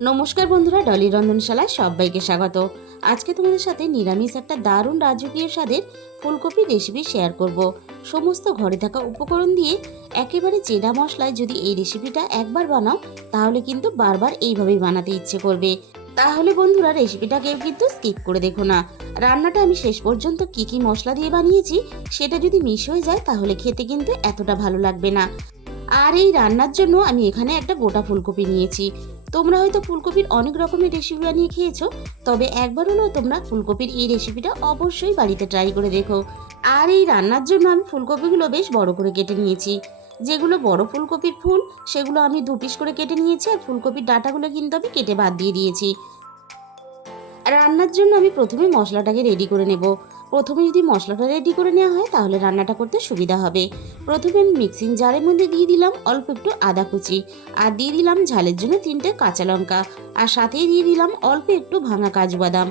নমস্কার বন্ধুরা, ডলি রন্ধনশালায় সবাইকে স্বাগত। আজকে তোমাদের সাথে নিরামিষ একটা দারুণ রাজকীয় স্বাদের ফুলকপি রেসিপি শেয়ার করব। সমস্ত ঘরে থাকা উপকরণ দিয়ে একেবারে চেনা মশলায় যদি এই রেসিপিটা একবার বানাও, তাহলে কিন্তু বারবার এইভাবেই বানাতে ইচ্ছে করবে। তাহলে বন্ধুরা রেসিপিটা কেউ কিন্তু স্কিপ করে দেখো না। রান্নাটা আমি শেষ পর্যন্ত কি কি মশলা দিয়ে বানিয়েছি, সেটা যদি মিশ হয়ে যায়, তাহলে খেতে কিন্তু এতটা ভালো লাগবে না। আর এই রান্নার জন্য আমি এখানে একটা গোটা ফুলকপি নিয়েছি। তোমরা হয়তো ফুলকপির অনেক রকমের রেসিপি বানিয়ে খেয়েছো, তবে একবার হলেও তোমরা ফুলকপির এই রেসিপিটা অবশ্যই বাড়িতে ট্রাই করে দেখো। আর এই রান্নার জন্য আমি ফুলকপিগুলো বেশ বড় করে কেটে নিয়েছি। যেগুলো বড় ফুলকপির ফুল, সেগুলো আমি দু পিস করে কেটে নিয়েছি আর ফুলকপির ডাটাগুলো কিন্তু আমি কেটে বাদ দিয়ে দিয়েছি। রান্নার জন্য আমি প্রথমে মশলাটাকে রেডি করে নেব। প্রথমে যদি মশলাটা রেডি করে নেওয়া হয়, তাহলে রান্নাটা করতে সুবিধা হবে। প্রথমে মিক্সিং জারের মধ্যে দিয়ে দিলাম অল্প একটু আদা কুচি। আর দিয়ে দিলাম ঝালের জন্য তিনটে কাঁচা লঙ্কা। আর সাথেই দিয়ে দিলাম অল্প একটু ভাঙা কাজু বাদাম।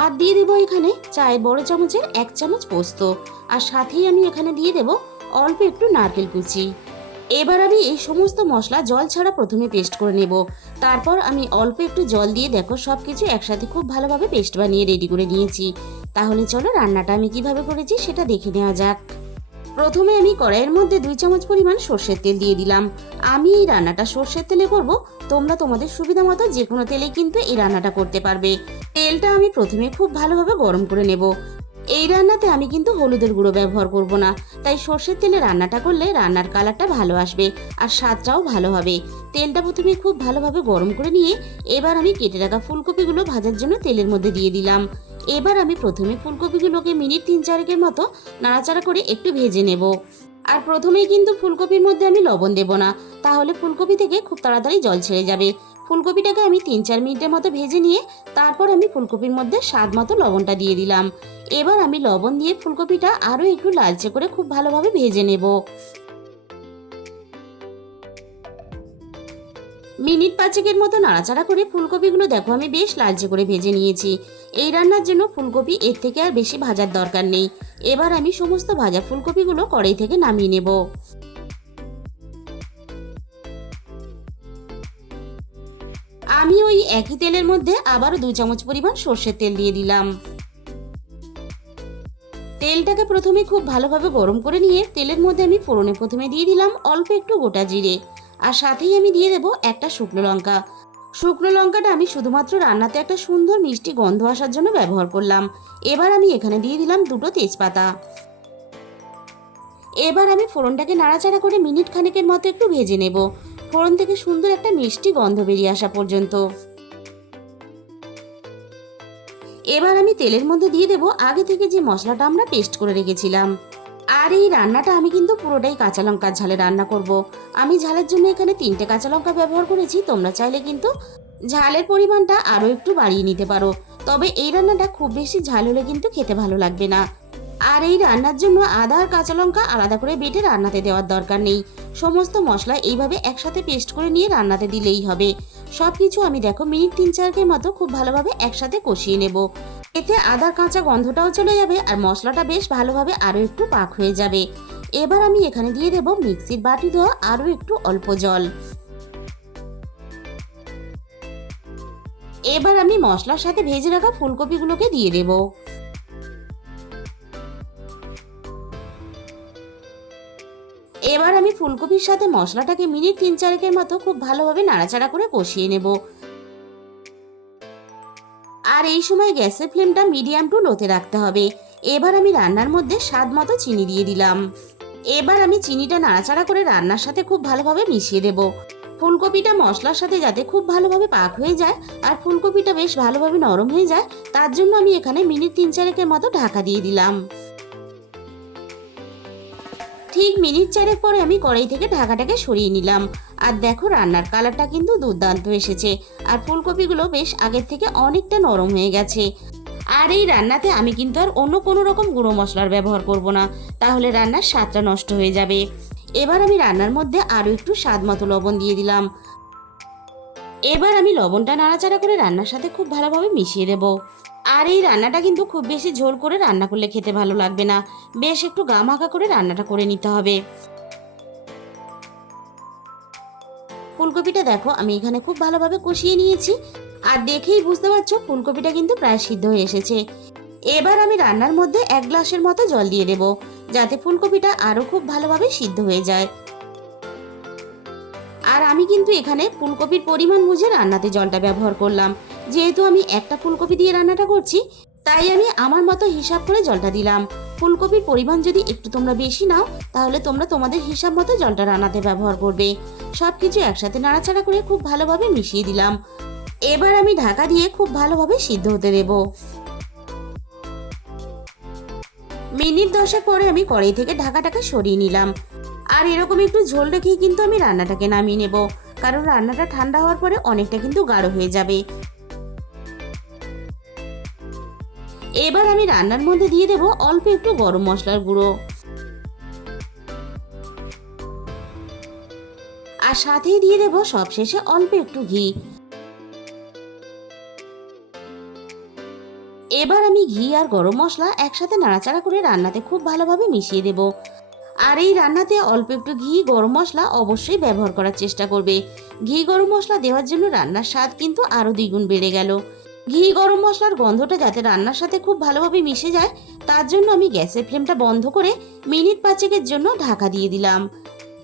আর দিয়ে দেবো এখানে চায়ের বড় চামচের এক চামচ পোস্ত। আর সাথেই আমি এখানে দিয়ে দেবো অল্প একটু নারকেল কুচি। এবার আমি এই সমস্ত মশলা জল ছাড়া প্রথমে পেস্ট করে নেব। তারপর আমি অল্প একটু জল দিয়ে দেখো সব কিছু একসাথে খুব ভালোভাবে পেস্ট বানিয়ে রেডি করে নিয়েছি। তাহলে চলো রান্নাটা আমি কীভাবে করেছি সেটা দেখে নেওয়া যাক। প্রথমে আমি কড়াইয়ের মধ্যে দুই চামচ পরিমাণ সর্ষের তেল দিয়ে দিলাম। আমি এই রান্নাটা সর্ষের তেলে করব, তোমরা তোমাদের সুবিধা মতো যে কোনো তেলে কিন্তু এই রান্নাটা করতে পারবে। তেলটা আমি প্রথমে খুব ভালোভাবে গরম করে নেব। এই রান্নাতে আমি কিন্তু হলুদের গুঁড়ো ব্যবহার করব না, তাই সর্ষের তেলে রান্নাটা করলে রান্নার কালারটা ভালো আসবে আর স্বাদটাও ভালো হবে। তেলটা প্রথমে খুব ভালোভাবে গরম করে নিয়ে এবার আমি কেটে রাখা ফুলকপিগুলো ভাজার জন্য তেলের মধ্যে দিয়ে দিলাম। এবার আমি প্রথমে ফুলকপিগুলোকে মিনিট তিন চারেকের মতো নাড়াচাড়া করে একটু ভেজে নেব। আর প্রথমেই কিন্তু ফুলকপির মধ্যে আমি লবণ দেব না, তাহলে ফুলকপি থেকে খুব তাড়াতাড়ি জল ছেড়ে যাবে। ফুলকপিটাকে আমি তিন চার মিনিটের মতো ভেজে নিয়ে তারপর আমি ফুলকপির মধ্যে স্বাদ মতো লবণটা দিয়ে দিলাম। এবার আমি লবণ দিয়ে ফুলকপিটা আরও একটু লালচে করে খুব ভালোভাবে ভেজে নেব। মিনিট পাঁচেকের মতো নাড়াচাড়া করে ফুলকপিগুলো দেখো আমি বেশ লালচে করে ভেজে নিয়েছি। এই রান্নার জন্য ফুলকপি এর থেকে আর বেশি ভাজার দরকার নেই। এবার আমি সমস্ত ভাজা ফুলকপিগুলো কড়াই থেকে নামিয়ে নেব। আমি ওই একই তেলের মধ্যে আবারও দু চামচ পরিমাণ সর্ষের তেল দিয়ে দিলাম। তেলটাকে প্রথমে খুব ভালোভাবে গরম করে নিয়ে তেলের মধ্যে আমি ফোড়নে প্রথমে দিয়ে দিলাম অল্প একটু গোটা জিরে। আর সাথেই আমি দিয়ে দেবো একটা শুকনো লঙ্কা। শুকনো লঙ্কাটা আমি শুধুমাত্র রান্নাতে একটা সুন্দর মিষ্টি গন্ধ আসার জন্য ব্যবহার করলাম। এবার আমি এখানে দিয়ে দিলাম দুটো তেজপাতা। এবার আমি ফোড়নটাকে নাড়াচাড়া করে মিনিট খানেকের মতো একটু ভেজে নেব। ফোড়ন থেকে সুন্দর একটা মিষ্টি গন্ধ বেরিয়ে আসা পর্যন্ত। এবার আমি তেলের মধ্যে দিয়ে দেব আগে থেকে যে মশলাটা আমরা পেস্ট করে রেখেছিলাম। আর এই রান্নাটা আমি কিন্তু পুরোটাই কাঁচা লঙ্কার ঝালে রান্না করব। আমি ঝালের জন্য এখানে তিনটে কাঁচা লঙ্কা ব্যবহার করেছি, তোমরা চাইলে কিন্তু ঝালের পরিমাণটা আরও একটু বাড়িয়ে নিতে পারো তবে এই রান্নাটা খুব বেশি ঝাল হলে কিন্তু খেতে ভালো লাগবে না আর এই রান্নার জন্য আদা আর কাঁচা লঙ্কা আলাদা করে বেটে রান্নাতে দেওয়ার দরকার নেই। সমস্ত মশলা এইভাবে একসাথে পেস্ট করে নিয়ে রান্নাতে দিলেই হবে। সব কিছু আমি দেখো মিনিট তিন চারকের মতো খুব ভালোভাবে একসাথে কষিয়ে নেব। এতে আদার কাঁচা গন্ধটাও চলে যাবে আর মশলাটা বেশ ভালোভাবে আরও একটু পাক হয়ে যাবে। এবার আমি এখানে দিয়ে দেব মিক্সির বাটি দেওয়া আরও একটু অল্প জল। এবার আমি মশলার সাথে ভেজে রাখা ফুলকপিগুলোকে দিয়ে দেব। ফুলকপির সাথে মশলাটাকে মিনিট তিন চারেকের মতো খুব ভালোভাবে নাড়াচাড়া করে কষিয়ে নেব। আর এই সময় গ্যাসের ফ্লেমটা মিডিয়াম টু লোতে রাখতে হবে। এবার আমি রান্নার মধ্যে স্বাদ মতো চিনি দিয়ে দিলাম। এবার আমি চিনিটা নাড়াচাড়া করে রান্নার সাথে খুব ভালোভাবে মিশিয়ে দেব। ফুলকপিটা মশলার সাথে যাতে খুব ভালোভাবে পাক হয়ে যায় আর ফুলকপিটা বেশ ভালোভাবে নরম হয়ে যায়, তার জন্য আমি এখানে মিনিট তিন চারেকের মতো ঢাকা দিয়ে দিলাম। ঠিক মিনিট চারেক পরে আমি কড়াই থেকে ঢাকাটাকে সরিয়ে নিলাম। আর দেখো রান্নার কালারটা কিন্তু দুর্দান্ত এসেছে। আর ফুলকপিগুলো বেশ আগের থেকে অনেকটা নরম হয়ে গেছে। আর এই রান্নাতে আমি কিন্তু আর অন্য কোনো রকম গুঁড়ো মশলার ব্যবহার করব না। তাহলে রান্নার স্বাদটা নষ্ট হয়ে যাবে। এবার আমি রান্নার মধ্যে আরও একটু স্বাদ মতো লবণ দিয়ে দিলাম। এবার আমি লবণটা নাড়াচাড়া করে রান্নার সাথে খুব ভালোভাবে মিশিয়ে দেবো। আর এই রান্নাটা কিন্তু খুব বেশি ঝোল করে রান্না করলে খেতে ভালো লাগবে না। বেশ একটু গামাখা করে রান্নাটা করে নিতে হবে। ফুলকপিটা দেখো, আমি এখানে খুব ভালোভাবে কষিয়ে নিয়েছি। আর দেখেই বুঝতে পারছ, ফুলকপিটা কিন্তু প্রায় সিদ্ধ হয়ে এসেছে। এবার আমি রান্নার মধ্যে এক গ্লাসের মতো জল দিয়ে দেবো, যাতে ফুলকপিটা আরও খুব ভালোভাবে সিদ্ধ হয়ে যায়। আর আমি কিন্তু এখানে ফুলকপির পরিমাণ বুঝে রান্নাতে জলটা ব্যবহার করলাম। যেহেতু আমি একটা ফুলকপি দিয়ে রান্নাটা করছি, তাই আমি আমার মতো হিসাব করে জলটা দিলাম। ফুলকপির পরিমাণ যদি একটু তোমরা বেশি নাও, তাহলে তোমরা তোমাদের হিসাব মতো জলটা রান্নাতে ব্যবহার করবে। সব কিছু একসাথে নাড়াচাড়া করে খুব ভালোভাবে মিশিয়ে দিলাম। এবার আমি ঢাকা দিয়ে খুব ভালোভাবে সিদ্ধ হতে দেব। মিনিট দশেক পরে আমি কড়াই থেকে ঢাকাটাকে সরিয়ে নিলাম। আর এরকম একটু ঝোল রেখেই কিন্তু আমি রান্নাটাকে নামিয়ে নেব। কারণ রান্নাটা ঠান্ডা হওয়ার পরে অনেকটা কিন্তু গাঢ় হয়ে যাবে। এবার আমি রান্নার মধ্যে দিয়ে দেব অল্প একটু গরম মশলার গুঁড়ো। আর সাথেই দিয়ে দেব সবশেষে অল্প একটু ঘি। এবার আমি ঘি আর গরম মশলা একসাথে নাড়াচাড়া করে রান্নাতে খুব ভালোভাবে মিশিয়ে দেব। আর এই রান্নাতে অল্প একটু ঘি, গরম মশলা অবশ্যই ব্যবহার করার চেষ্টা করবে। ঘি, গরম মশলা দেওয়ার জন্য রান্নার স্বাদ কিন্তু আরও দ্বিগুণ বেড়ে গেল। ঘি গরম মশলার গন্ধটা যাতে রান্নার সাথে খুব ভালোভাবে মিশে যায়, তার জন্য আমি গ্যাসের ফ্লেমটা বন্ধ করে মিনিট পাঁচেকের জন্য ঢাকা দিয়ে দিলাম।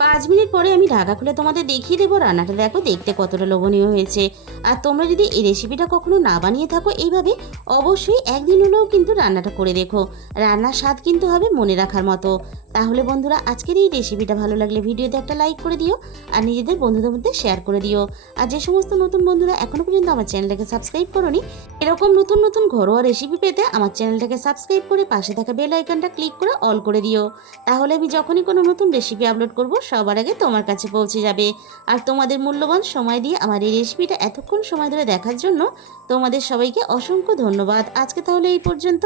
পাঁচ মিনিট পরে আমি ঢাকা খুলে তোমাদের দেখিয়ে দেবো রান্নাটা। দেখো দেখতে কতটা লোভনীয় হয়েছে। আর তোমরা যদি এই রেসিপিটা কখনো না বানিয়ে থাকো এইভাবে, অবশ্যই একদিন হলেও কিন্তু রান্নাটা করে দেখো। রান্নার স্বাদ কিন্তু হবে মনে রাখার মতো। তাহলে বন্ধুরা, আজকের এই রেসিপিটা ভালো লাগলে ভিডিওতে একটা লাইক করে দিও আর নিজেদের বন্ধুদের মধ্যে শেয়ার করে দিও। আর যে সমস্ত নতুন বন্ধুরা এখনও পর্যন্ত আমার চ্যানেলটাকে সাবস্ক্রাইব করোনি, এরকম নতুন নতুন ঘরোয়া রেসিপি পেতে আমার চ্যানেলটাকে সাবস্ক্রাইব করে পাশে থাকা বেল আইকনটা ক্লিক করে অল করে দিও। তাহলে আমি যখনই কোনো নতুন রেসিপি আপলোড করব সবার আগে তোমার কাছে পৌঁছে যাবে। আর তোমাদের মূল্যবান সময় দিয়ে আমার এই রেসিপিটা এতক্ষণ সময় ধরে দেখার জন্য তোমাদের সবাইকে অসংখ্য ধন্যবাদ। আজকে তাহলে এই পর্যন্ত।